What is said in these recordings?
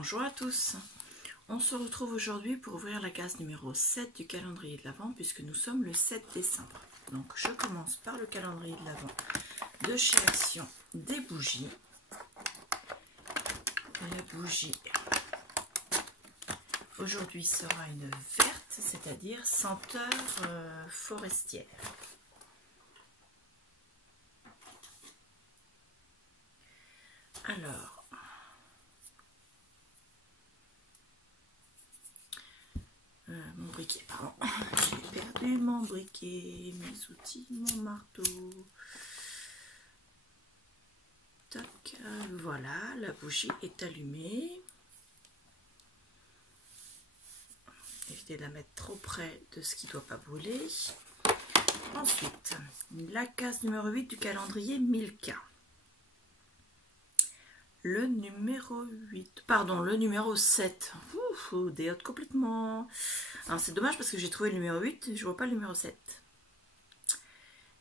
Bonjour à tous, on se retrouve aujourd'hui pour ouvrir la case numéro 7 du calendrier de l'Avent puisque nous sommes le 7 décembre. Donc je commence par le calendrier de l'Avent de chez Action des bougies. La bougie aujourd'hui sera une verte, c'est-à-dire senteur forestière. Alors, mon briquet, pardon, j'ai perdu mon briquet, mes outils, mon marteau. Toc, voilà, la bougie est allumée. Évitez de la mettre trop près de ce qui ne doit pas brûler. Ensuite, la case numéro 8 du calendrier Milka. Le numéro 8, pardon, le numéro 7. Ouh, déode complètement. C'est dommage parce que j'ai trouvé le numéro 8 et je vois pas le numéro 7.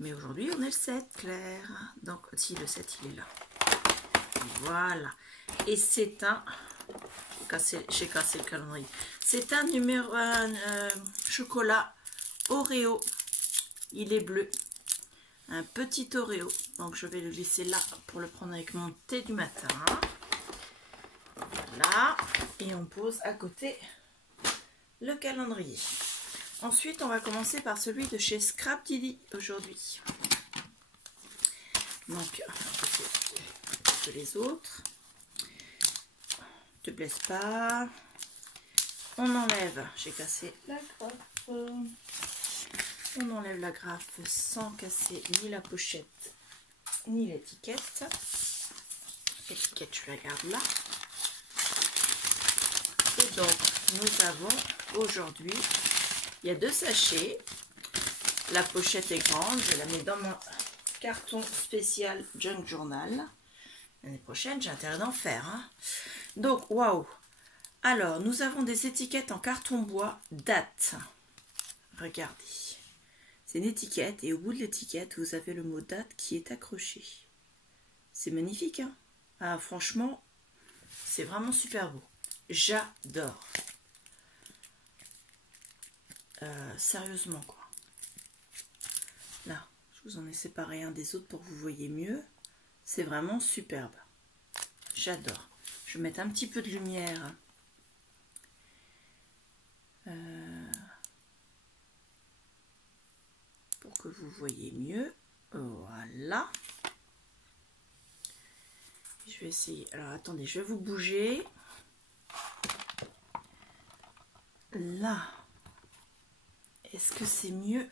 Mais aujourd'hui, on est le 7, Claire. Donc, si, le 7, il est là. Voilà. Et c'est un... J'ai cassé le calendrier. C'est un numéro chocolat Oreo. Il est bleu. Un petit Oreo. Donc je vais le laisser là pour le prendre avec mon thé du matin. Voilà. Et on pose à côté le calendrier. Ensuite, on va commencer par celui de chez Scrap Didi aujourd'hui. Donc, que les autres te plaisent pas. On enlève, j'ai cassé la grappe. On enlève la grappe sans casser ni la pochette ni l'étiquette. L'étiquette, je la garde là. Et donc, nous avons aujourd'hui, il y a 2 sachets. La pochette est grande, je la mets dans mon carton spécial Junk Journal. L'année prochaine, j'ai intérêt d'en faire. Donc, waouh! Alors, nous avons des étiquettes en carton bois date. Regardez. C'est une étiquette et au bout de l'étiquette, vous avez le mot date qui est accroché. C'est magnifique, hein? Ah, franchement, c'est vraiment super beau. J'adore. Sérieusement, quoi. Là, je vous en ai séparé un des autres pour que vous voyez mieux. C'est vraiment superbe. J'adore. Je vais mettre un petit peu de lumière. Pour que vous voyez mieux. Voilà. Je vais essayer. Alors, attendez, je vais vous bouger. Là. Est-ce que c'est mieux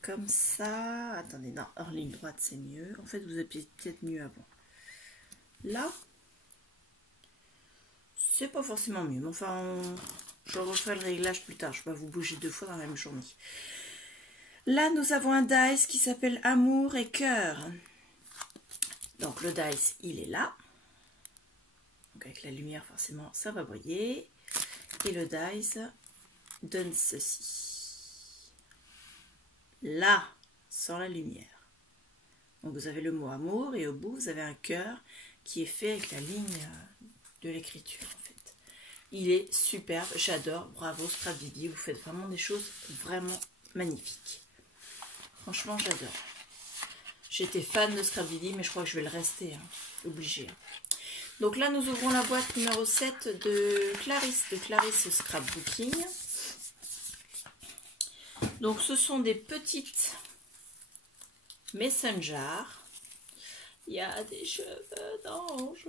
comme ça? Attendez, non, hors ligne droite, c'est mieux. En fait, vous appuyez peut-être mieux avant. Là, c'est pas forcément mieux. Mais enfin, je referai le réglage plus tard. Je vais pas vous bouger 2 fois dans la même journée. Là, nous avons un dice qui s'appelle Amour et Cœur. Donc, le dice, il est là. Donc, avec la lumière, forcément, ça va briller. Et le dice donne ceci. Là, sans la lumière. Donc, vous avez le mot amour et au bout, vous avez un cœur qui est fait avec la ligne de l'écriture, en fait. Il est superbe, j'adore. Bravo, Scrap Didi, vous faites vraiment des choses vraiment magnifiques. Franchement, j'adore. J'étais fan de Scrap Didi, mais je crois que je vais le rester, hein. Obligé. Donc là, nous ouvrons la boîte numéro 7 de Clarisse Scrapbooking. Donc, ce sont des petites Messenger. Il y a des cheveux d'ange.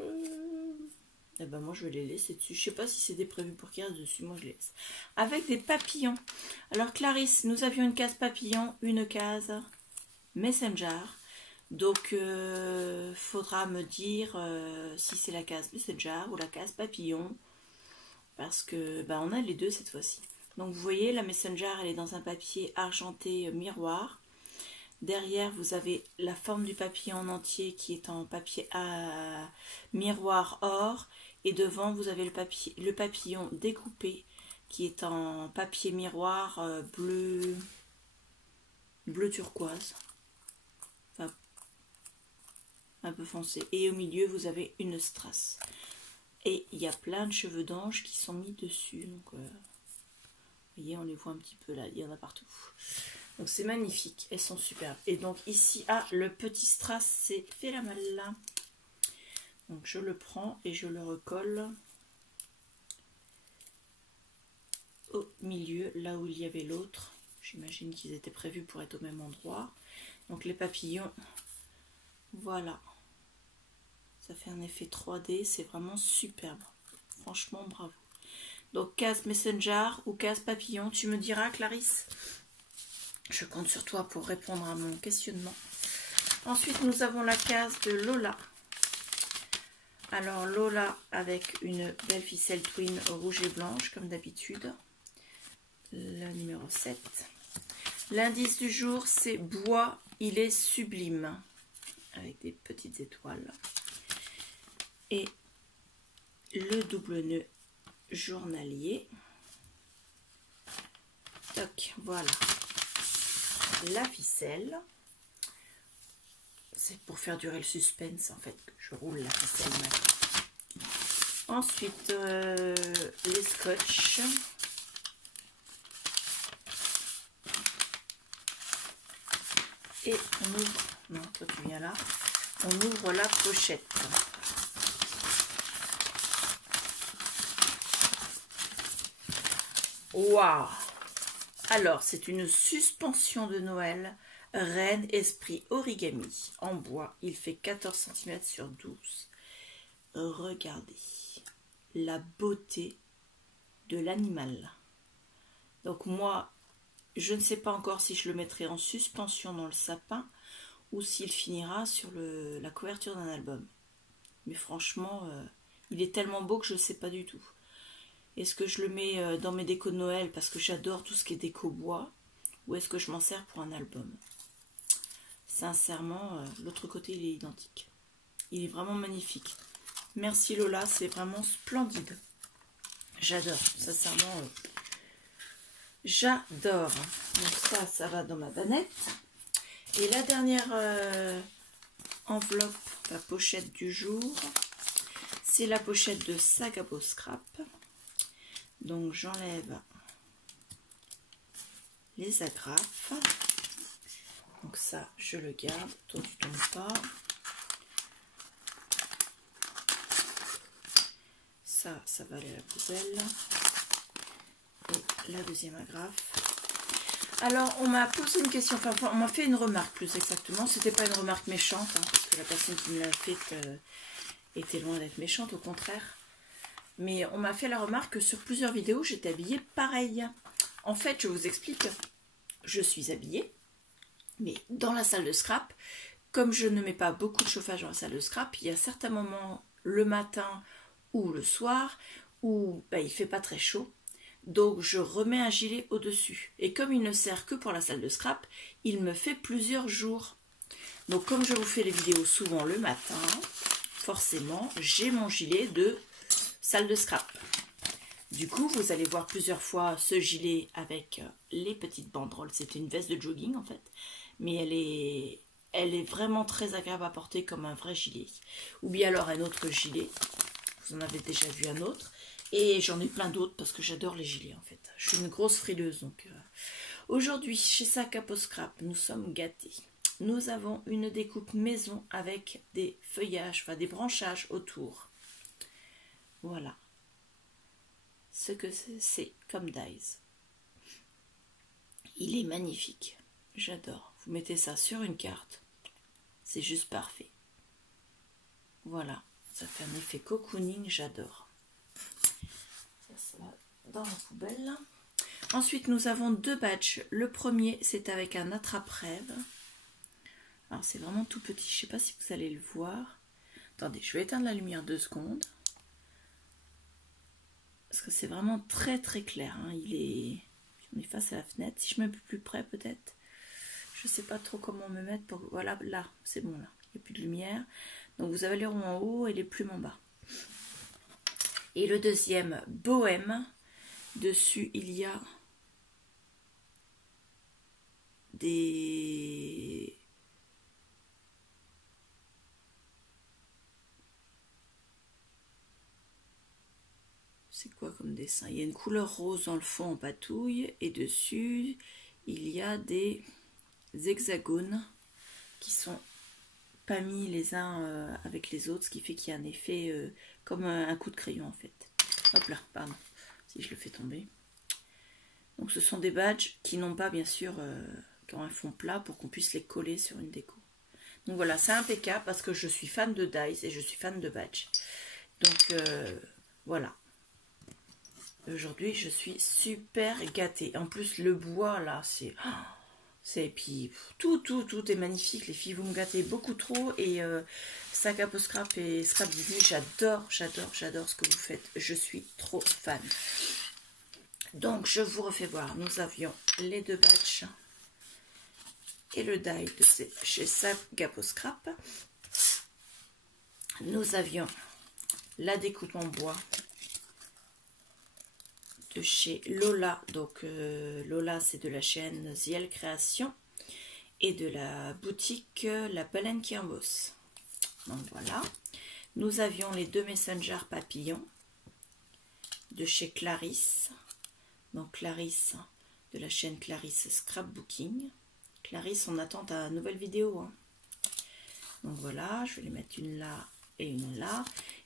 Eh ben, moi, je vais les laisser dessus. Je sais pas si c'était prévu pour qu'il reste dessus. Moi, je les laisse. Avec des papillons. Alors, Clarisse, nous avions une case papillon, une case Messenger. Donc, faudra me dire si c'est la case Messenger ou la case papillon. Parce que on a les deux cette fois-ci. Donc, vous voyez, la Messenger, elle est dans un papier argenté miroir. Derrière, vous avez la forme du papillon en entier qui est en papier miroir or. Et devant, vous avez le papillon découpé qui est en papier miroir bleu turquoise. Enfin, un peu foncé. Et au milieu, vous avez une strass. Et il y a plein de cheveux d'ange qui sont mis dessus. Donc, vous voyez, on les voit un petit peu là. Il y en a partout. Donc, c'est magnifique. Elles sont superbes. Et donc, ici, le petit strass, c'est fait la malle là. Donc, je le prends et je le recolle au milieu, là où il y avait l'autre. J'imagine qu'ils étaient prévus pour être au même endroit. Donc les papillons, voilà. Ça fait un effet 3D, c'est vraiment superbe. Franchement, bravo. Donc case Messenger ou case papillon, tu me diras, Clarisse. Je compte sur toi pour répondre à mon questionnement. Ensuite, nous avons la case de Lola. Alors Lola avec une belle ficelle twin rouge et blanche, comme d'habitude. Le numéro 7. L'indice du jour, c'est bois, il est sublime, avec des petites étoiles. Et le double nœud journalier. Toc, voilà. La ficelle. C'est pour faire durer le suspense, en fait, que je roule la ficelle maintenant. Ensuite, les scotch. Et on ouvre, non, toi tu viens là, on ouvre la pochette. Waouh! Alors, c'est une suspension de Noël, Reine Esprit Origami, en bois. Il fait 14 cm sur 12. Regardez la beauté de l'animal. Donc moi, je ne sais pas encore si je le mettrai en suspension dans le sapin ou s'il finira sur la couverture d'un album. Mais franchement, il est tellement beau que je ne sais pas du tout. Est-ce que je le mets dans mes décos de Noël parce que j'adore tout ce qui est déco bois, ou est-ce que je m'en sers pour un album? Sincèrement, l'autre côté, il est identique. Il est vraiment magnifique. Merci Lola, c'est vraiment splendide. J'adore, sincèrement. J'adore. Donc ça va dans ma banette. Et la dernière enveloppe, la pochette du jour, c'est la pochette de Sagabo Scrap. Donc j'enlève les agrafes. Donc ça, je le garde. Toi, tu tombes pas. Ça va aller à la poubelle. Et la deuxième agrafe. Alors, on m'a posé une question, enfin, on m'a fait une remarque plus exactement. C'était pas une remarque méchante, hein, parce que la personne qui me l'a fait était loin d'être méchante, au contraire. Mais on m'a fait la remarque que sur plusieurs vidéos, j'étais habillée pareil. En fait, je vous explique, je suis habillée, mais dans la salle de scrap, comme je ne mets pas beaucoup de chauffage dans la salle de scrap, il y a certains moments, le matin ou le soir, où il ne fait pas très chaud. Donc je remets un gilet au-dessus. Et comme il ne sert que pour la salle de scrap, il me fait plusieurs jours. Donc comme je vous fais les vidéos souvent le matin, forcément j'ai mon gilet de salle de scrap. Du coup vous allez voir plusieurs fois ce gilet avec les petites banderoles. C'est une veste de jogging en fait. Mais elle est vraiment très agréable à porter comme un vrai gilet. Ou bien alors un autre gilet. Vous en avez déjà vu un autre. Et j'en ai plein d'autres parce que j'adore les gilets en fait. Je suis une grosse frileuse donc. Aujourd'hui chez Sagabo Scrap, nous sommes gâtés. Nous avons une découpe maison avec des feuillages, enfin des branchages autour. Voilà. Ce que c'est comme dies. Il est magnifique. J'adore. Vous mettez ça sur une carte. C'est juste parfait. Voilà. Ça fait un effet cocooning, j'adore. Ça va dans la poubelle. Ensuite, nous avons deux badges. Le premier, c'est avec un attrape-rêve. Alors, c'est vraiment tout petit. Je ne sais pas si vous allez le voir. Attendez, je vais éteindre la lumière 2 secondes. Parce que c'est vraiment très très clair. Hein. On est face à la fenêtre. Si je me mets plus près, peut-être. Je ne sais pas trop comment me mettre. Voilà, là, c'est bon, là. Il n'y a plus de lumière. Donc, vous avez les ronds en haut et les plumes en bas. Et le deuxième, Bohème. Dessus, il y a des C'est quoi comme dessin? Il y a une couleur rose dans le fond en patouille et dessus il y a des hexagones qui sont pas mis les uns avec les autres, ce qui fait qu'il y a un effet comme un coup de crayon en fait. Hop là, pardon, si je le fais tomber. Donc ce sont des badges qui n'ont pas bien sûr qui ont un fond plat pour qu'on puisse les coller sur une déco. Donc voilà, c'est impeccable parce que je suis fan de dies et je suis fan de badges. Donc voilà. Aujourd'hui, je suis super gâtée. En plus, le bois, là, c'est... Et puis, tout est magnifique. Les filles, vous me gâtez beaucoup trop. Et Sac à Peau Scrap et Scrap Didi, j'adore ce que vous faites. Je suis trop fan. Donc, je vous refais voir. Nous avions les 2 batchs et le die de chez Sac à Peau Scrap. Nous avions la découpe en bois de chez Lola. Donc Lola, c'est de la chaîne Ziel Création et de la boutique La Baleine qui embosse. Donc voilà. Nous avions les 2 Messenger papillons de chez Clarisse. Donc Clarisse de la chaîne Clarisse Scrapbooking. Clarisse, on attend ta nouvelle vidéo. Hein. Donc voilà, je vais les mettre une là et une là.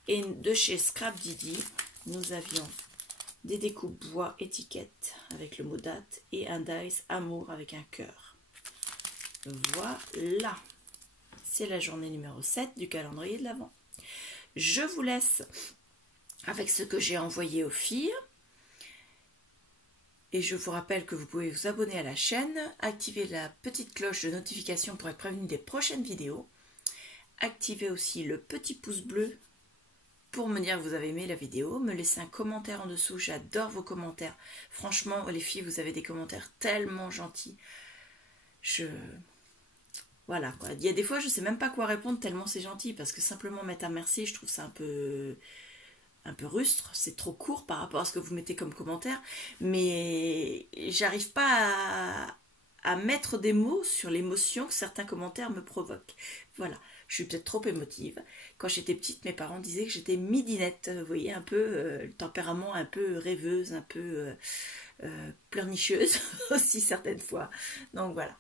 Et de chez Scrap Didi, nous avions des découpes bois étiquette avec le mot date et un dice amour avec un cœur. Voilà, c'est la journée numéro 7 du calendrier de l'Avent. Je vous laisse avec ce que j'ai envoyé aux filles. Et je vous rappelle que vous pouvez vous abonner à la chaîne, activer la petite cloche de notification pour être prévenu des prochaines vidéos. Activez aussi le petit pouce bleu pour me dire que vous avez aimé la vidéo, me laisser un commentaire en dessous, j'adore vos commentaires. Franchement, les filles, vous avez des commentaires tellement gentils. Voilà, quoi. Il y a des fois, je ne sais même pas quoi répondre tellement c'est gentil, parce que simplement mettre un merci, je trouve ça un peu rustre, c'est trop court par rapport à ce que vous mettez comme commentaire, mais j'arrive pas à mettre des mots sur l'émotion que certains commentaires me provoquent. Voilà, je suis peut-être trop émotive. Quand j'étais petite, mes parents disaient que j'étais midinette, vous voyez, un peu le tempérament un peu rêveuse, un peu pleurnicheuse aussi certaines fois. Donc voilà.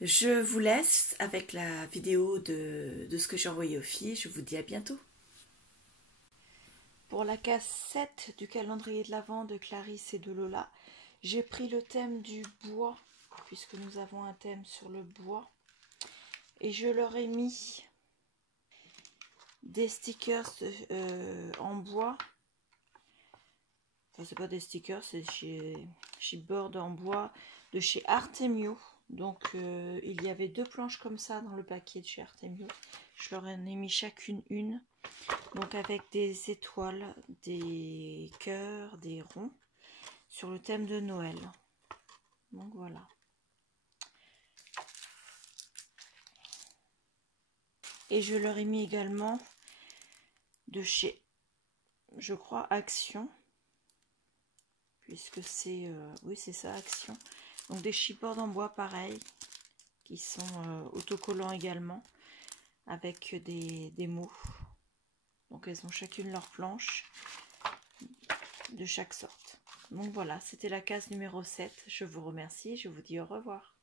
Je vous laisse avec la vidéo de ce que j'ai envoyé aux filles. Je vous dis à bientôt. Pour la cassette du calendrier de l'Avent de Clarisse et de Lola, j'ai pris le thème du bois, puisque nous avons un thème sur le bois. Et je leur ai mis des stickers en bois. Enfin, c'est pas des stickers, c'est chez Chipboard en bois de chez Artemio. Donc, il y avait 2 planches comme ça dans le paquet de chez Artemio. Je leur ai mis chacune une. Donc, avec des étoiles, des cœurs, des ronds sur le thème de Noël. Donc, voilà. Et je leur ai mis également de chez, je crois, Action. Puisque c'est, oui, c'est ça, Action. Donc, des chipboards en bois, pareil, qui sont autocollants également, avec des mots. Donc, elles ont chacune leur planche de chaque sorte. Donc, voilà, c'était la case numéro 7. Je vous remercie, je vous dis au revoir.